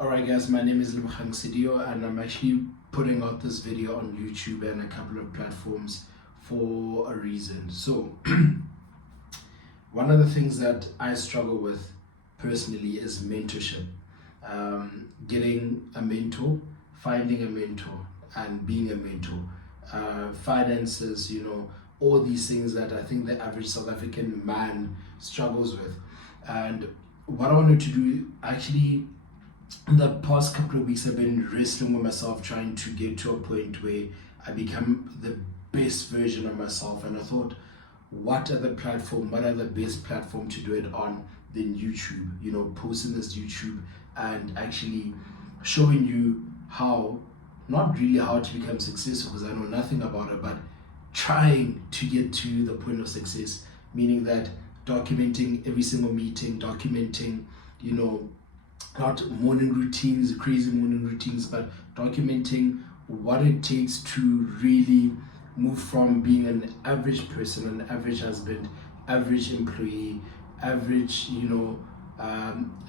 Alright guys, my name is Lebo and I'm actually putting out this video on YouTube and a couple of platforms for a reason. So, one of the things that I struggle with personally is mentorship. Getting a mentor, finding a mentor, and being a mentor. Finances, all these things that I think the average South African man struggles with. And what I wanted to do actually, in the past couple of weeks, I've been wrestling with myself, trying to get to a point where I become the best version of myself. And I thought, what other best platform to do it on than YouTube? Posting this YouTube and actually showing you how, not really how to become successful, because I know nothing about it, but trying to get to the point of success, meaning that documenting every single meeting, documenting, not morning routines, crazy morning routines, but documenting what it takes to really move from being an average person, an average husband, average employee, average,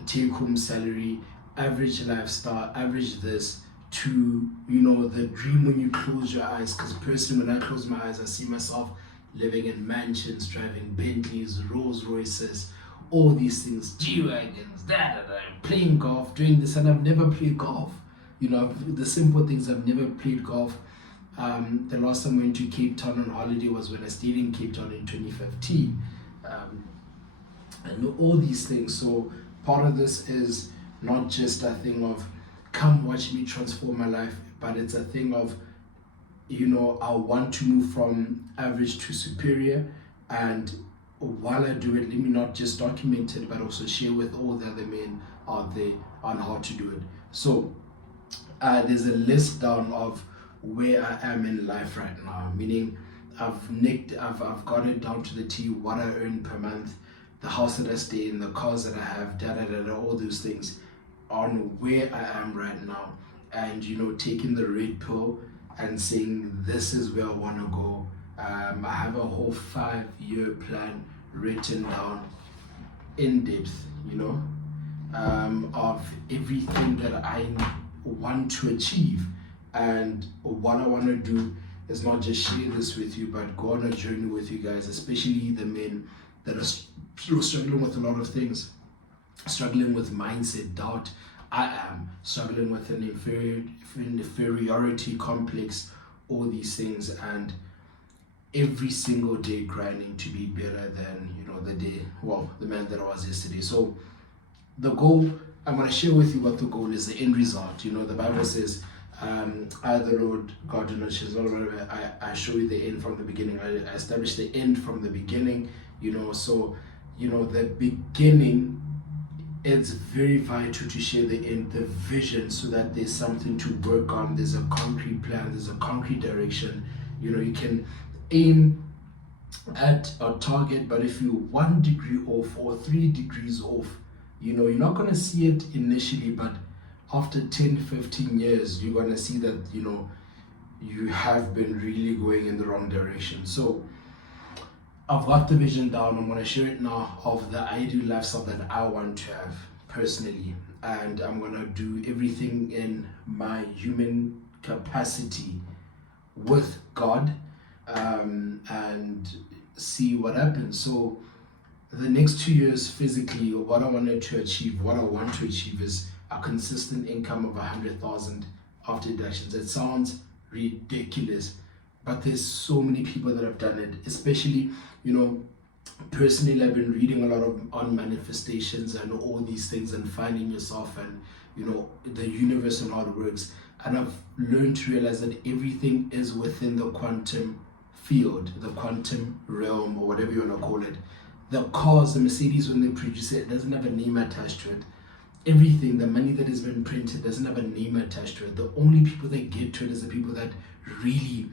take-home salary, average lifestyle, average this, to, the dream when you close your eyes. Because personally, when I close my eyes, I see myself living in mansions, driving Bentleys, Rolls Royces, all these things, G-Wagons, playing golf, doing this, and I've never played golf. The simple things, I've never played golf. The last time I went to Cape Town on holiday was when I stayed in Cape Town in 2015. And all these things. So part of this is not just a thing of come watch me transform my life, but it's a thing of, I want to move from average to superior. And while I do it, let me not just document it, but also share with all the other men out there on how to do it. So there's a list down of where I am in life right now, meaning I've got it down to the T, what I earn per month, the house that I stay in, the cars that I have, all those things on where I am right now. And taking the red pill and saying this is where I want to go. I have a whole 5-year plan written down in depth, of everything that I want to achieve. And what I want to do is not just share this with you, but go on a journey with you guys, especially the men that are still struggling with a lot of things, struggling with mindset, doubt. I am struggling with an inferiority complex, all these things, and every single day grinding to be better than the man that I was yesterday. So the goal, I'm going to share with you what the goal is, the end result. The Bible says, I, the Lord God, I show you the end from the beginning. I establish the end from the beginning. So the beginning, it's very vital to share the end, the vision, so that there's something to work on. There's a concrete plan, there's a concrete direction. You can aim at a target, but if you're 1 degree off or 3 degrees off, you're not going to see it initially, but after 10-15 years, you're going to see that you have been really going in the wrong direction. So I've got the vision down. I'm going to share it now of the ideal lifestyle that I want to have personally, and I'm going to do everything in my human capacity with God, and see what happens. So the next 2 years physically, what I want to achieve is a consistent income of 100,000 after deductions. It sounds ridiculous, but there's so many people that have done it, especially, personally, I've been reading a lot on manifestations and all these things and finding yourself and, the universe and how it works. And I've learned to realize that everything is within the quantum field, the quantum realm, or whatever you want to call it. The cars, the Mercedes, when they produce it, doesn't have a name attached to it. Everything, the money that has been printed doesn't have a name attached to it. The only people that get to it is the people that really,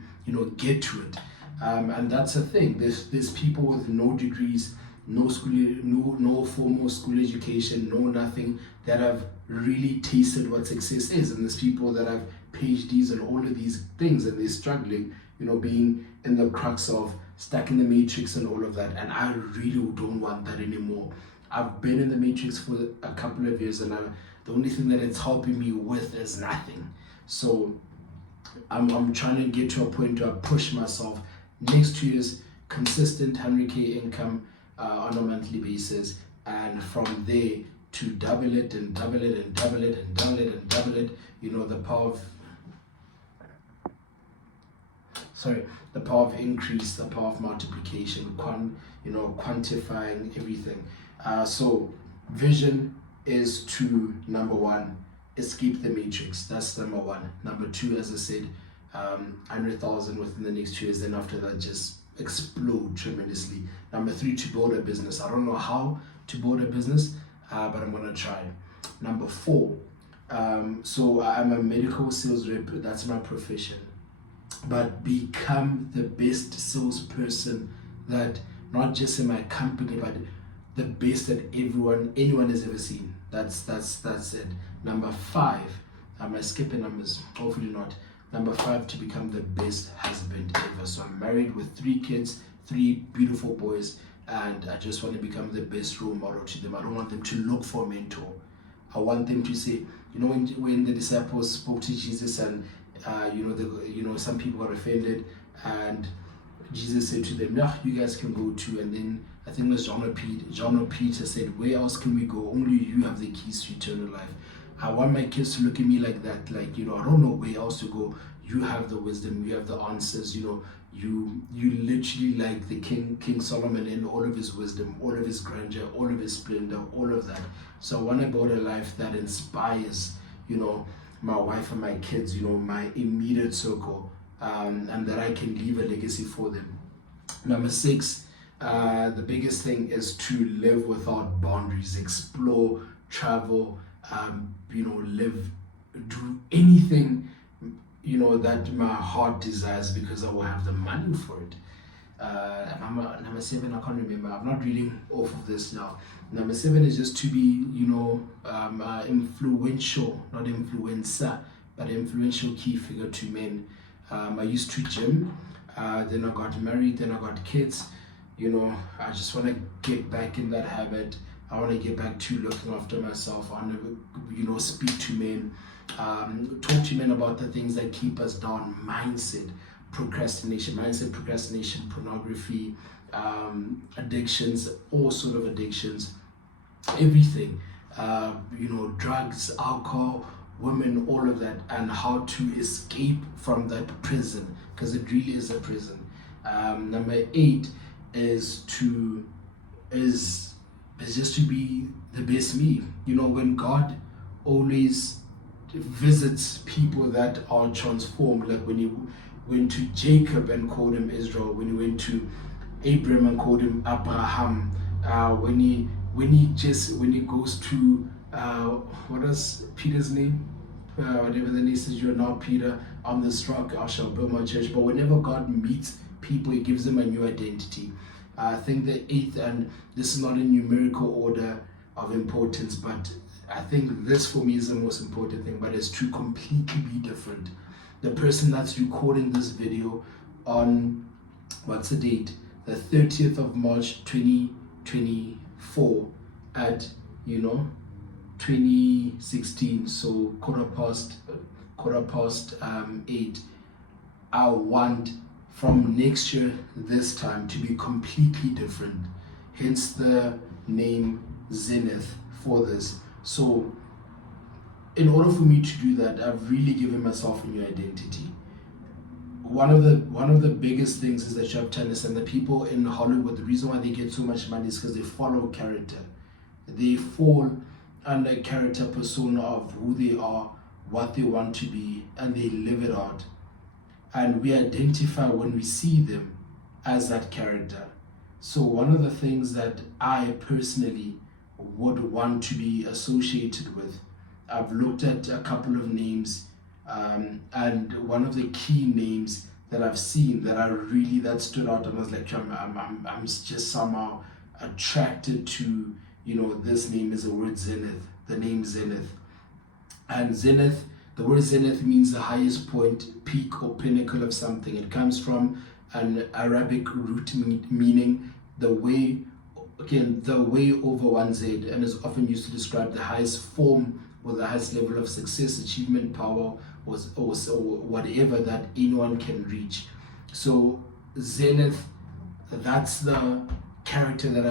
get to it. And that's the thing. There's people with no degrees, no school, no formal school education, no nothing, that have really tasted what success is. And there's people that have PhDs and all of these things, and they're struggling, being in the crux of stuck in the matrix and all of that. And I really don't want that anymore. I've been in the matrix for a couple of years, and the only thing that it's helping me with is nothing. So I'm trying to get to a point where I push myself. Next 2 years, consistent 100K income on a monthly basis, and from there to double it and double it and double it and double it and double it. You know, the power of increase, the power of multiplication, quantifying everything. So vision is to, number one, escape the matrix. That's number one. Number two, as I said, 100,000 within the next 2 years. Then after that, just explode tremendously. Number three, to build a business. I don't know how to build a business, but I'm gonna try. Number four, so I'm a medical sales rep. That's my profession. But become the best salesperson that, not just in my company, but the best that anyone has ever seen. That's it. Number five, am I skipping numbers? Hopefully not. Number five, to become the best husband ever. So I'm married with 3 kids, 3 beautiful boys, and I just want to become the best role model to them. I don't want them to look for a mentor. I want them to say, when the disciples spoke to Jesus, and some people got offended, and Jesus said to them, "Yeah, you guys can go too." And then I think it was John or Peter said, "Where else can we go? Only you have the keys to eternal life." I want my kids to look at me like that, I don't know where else to go. You have the wisdom, you have the answers. You literally like the King Solomon in all of his wisdom, all of his grandeur, all of his splendor, all of that. So I want to build a life that inspires, my wife and my kids, my immediate circle, and that I can leave a legacy for them. Number six, the biggest thing is to live without boundaries, explore, travel, live, do anything, that my heart desires, because I will have the money for it. Number seven, I can't remember. I'm not reading off of this now. Number seven is just to be, influential, not influencer, but influential key figure to men. I used to gym, then I got married, then I got kids. I just want to get back in that habit. I want to get back to looking after myself. I want to, speak to men, talk to men about the things that keep us down, mindset, procrastination, pornography, addictions, all sort of addictions, everything, drugs, alcohol, women, all of that, and how to escape from that prison, because it really is a prison. Number eight is just to be the best me. When God always visits people that are transformed, like when he went to Jacob and called him Israel, when he went to Abraham and called him Abraham, when he goes to what is Peter's name? Whatever the name says, "You are now Peter, on this rock I shall build my church." But whenever God meets people, he gives them a new identity. I think the eighth, and this is not in numerical order of importance, but I think this for me is the most important thing, but it's to completely be different. The person that's recording this video on, what's the date? The 30th of March 2024 at 2016, so quarter past 8. I want from next year, this time, to be completely different. Hence the name Zenith for this. So in order for me to do that, I've really given myself a new identity. One of the biggest things is that you have to understand the people in Hollywood, the reason why they get so much money is because they follow character. They fall under a character persona of who they are, what they want to be, and they live it out. And we identify when we see them as that character. So one of the things that I personally would want to be associated with, I've looked at a couple of names, and one of the key names that I've seen that stood out, and I was like, I'm just somehow attracted to, this name is the word Zenith, the name Zenith. And Zenith, the word Zenith means the highest point, peak, or pinnacle of something. It comes from an Arabic root meaning the way again, the way over 1Z, and is often used to describe the highest form or the highest level of success, achievement, power, or whatever that anyone can reach. So Zenith, that's the character that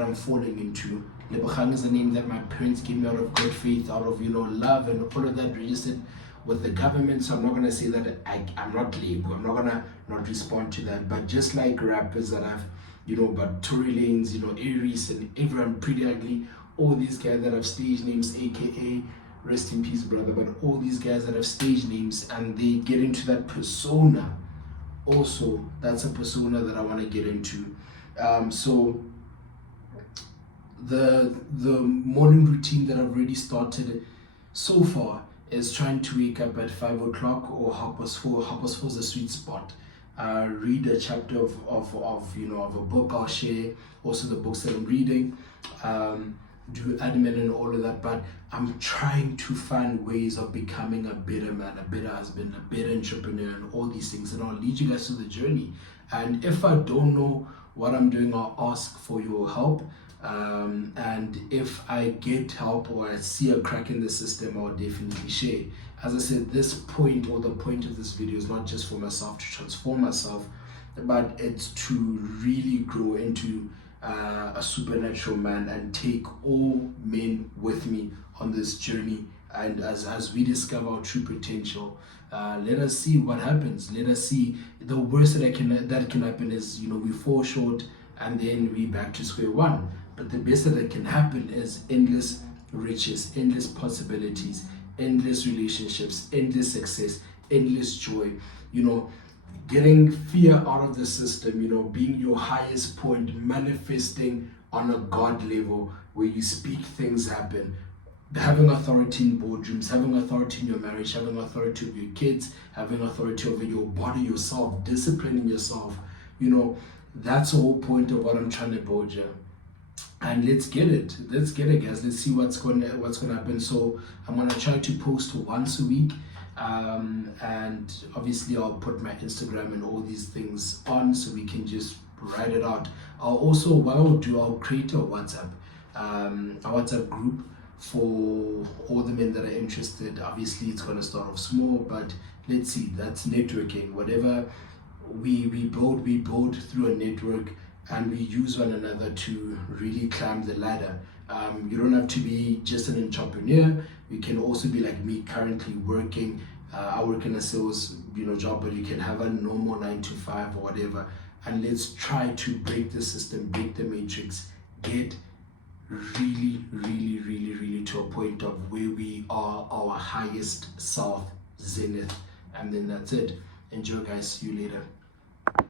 I'm falling into. Lebo is a name that my parents gave me out of good faith, out of love, and all of that registered with the government. So I'm not gonna say that I'm not Lebo. I'm not gonna not respond to that. But just like rappers that have, but Tory Lanez, Aries, and everyone pretty ugly. All these guys that have stage names, aka rest in peace, brother. But all these guys that have stage names and they get into that persona. Also, that's a persona that I want to get into. So the morning routine that I've already started so far is trying to wake up at 5 o'clock or 4:30. 4:30 is a sweet spot. Read a chapter of a book I'll share, also the books that I'm reading, do admin and all of that. But I'm trying to find ways of becoming a better man, a better husband, a better entrepreneur, and all these things. And I'll lead you guys to the journey. And if I don't know what I'm doing, I'll ask for your help. And if I get help or I see a crack in the system, I'll definitely share. As I said, this point, or the point of this video, is not just for myself to transform myself, but it's to really grow into a supernatural man and take all men with me on this journey. And as we discover our true potential, let us see what happens. Let us see. The worst that can happen is we fall short and then we back to square one. But the best that can happen is endless riches, endless possibilities, endless relationships, endless success, endless joy. Getting fear out of the system, being your highest point, manifesting on a God level where you speak, things happen. Having authority in boardrooms, having authority in your marriage, having authority over your kids, having authority over your body, yourself, disciplining yourself. That's the whole point of what I'm trying to build here. And let's get it, guys. Let's see what's going to happen. So I'm going to try to post once a week, and obviously I'll put my Instagram and all these things on so we can just write it out. I'll create a WhatsApp group for all the men that are interested. Obviously it's going to start off small, but let's see. That's networking. Whatever we build through a network, and we use one another to really climb the ladder. You don't have to be just an entrepreneur. You can also be like me, currently working. I work in a sales job, but you can have a normal 9 to 5 or whatever. And let's try to break the system, break the matrix, get really, really, really, really to a point of where we are our highest self, Zenith. And then that's it. Enjoy, guys. See you later.